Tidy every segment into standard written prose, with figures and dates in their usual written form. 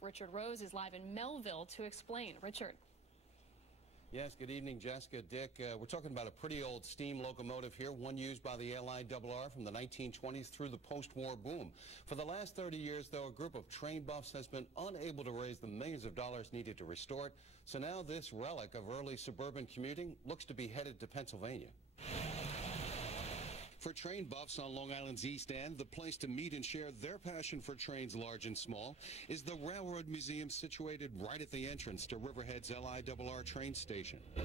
Richard Rose is live in Melville to explain. Richard. Yes, good evening, Jessica, Dick. We're talking about a pretty old steam locomotive here, one used by the LIRR from the 1920s through the post-war boom. For the last 30 years, though, a group of train buffs has been unable to raise the millions of dollars needed to restore it. So now this relic of early suburban commuting looks to be headed to Pennsylvania. For train buffs on Long Island's East End, the place to meet and share their passion for trains large and small is the Railroad Museum, situated right at the entrance to Riverhead's LIRR train station. When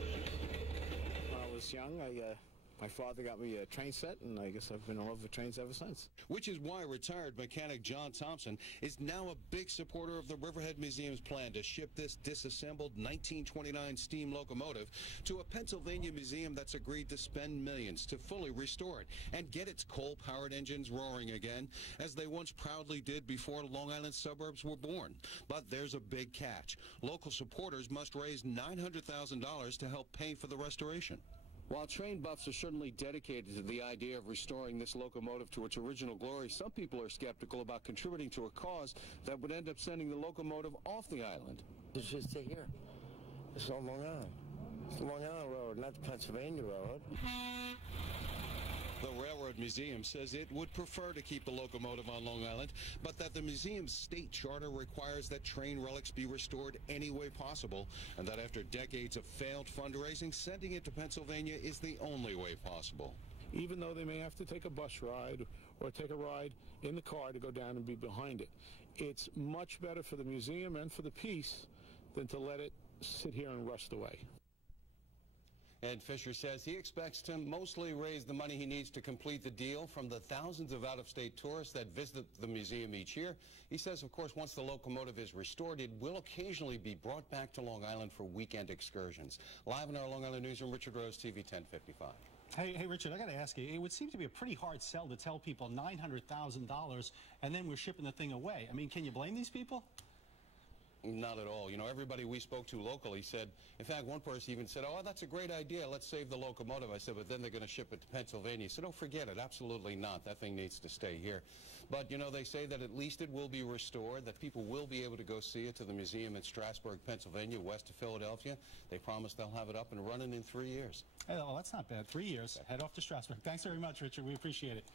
I was young, my father got me a train set, and I guess I've been in love with trains ever since. Which is why retired mechanic John Thompson is now a big supporter of the Riverhead Museum's plan to ship this disassembled 1929 steam locomotive to a Pennsylvania museum that's agreed to spend millions to fully restore it and get its coal-powered engines roaring again, as they once proudly did before Long Island suburbs were born. But there's a big catch. Local supporters must raise $900,000 to help pay for the restoration. While train buffs are certainly dedicated to the idea of restoring this locomotive to its original glory, some people are skeptical about contributing to a cause that would end up sending the locomotive off the island. It should stay here. It's on Long Island. It's the Long Island Road, not the Pennsylvania Road. The Railroad Museum says it would prefer to keep the locomotive on Long Island, but that the museum's state charter requires that train relics be restored any way possible, and that after decades of failed fundraising, sending it to Pennsylvania is the only way possible. Even though they may have to take a bus ride or take a ride in the car to go down and be behind it, it's much better for the museum and for the peace than to let it sit here and rust away. Ed Fisher says he expects to mostly raise the money he needs to complete the deal from the thousands of out-of-state tourists that visit the museum each year. He says, of course, once the locomotive is restored, it will occasionally be brought back to Long Island for weekend excursions. Live in our Long Island newsroom, Richard Rose, TV 1055. Hey, Richard, I got to ask you, it would seem to be a pretty hard sell to tell people $900,000 and then we're shipping the thing away. I mean, can you blame these people? Not at all. You know, everybody we spoke to locally said, in fact, one person even said, oh, that's a great idea. Let's save the locomotive. I said, but then they're going to ship it to Pennsylvania. So don't forget it. Absolutely not. That thing needs to stay here. But, you know, they say that at least it will be restored, that people will be able to go see it to the museum in Strasburg, Pennsylvania, west of Philadelphia. They promise they'll have it up and running in 3 years. Hey, well, that's not bad. 3 years. Head off to Strasburg. Thanks very much, Richard. We appreciate it.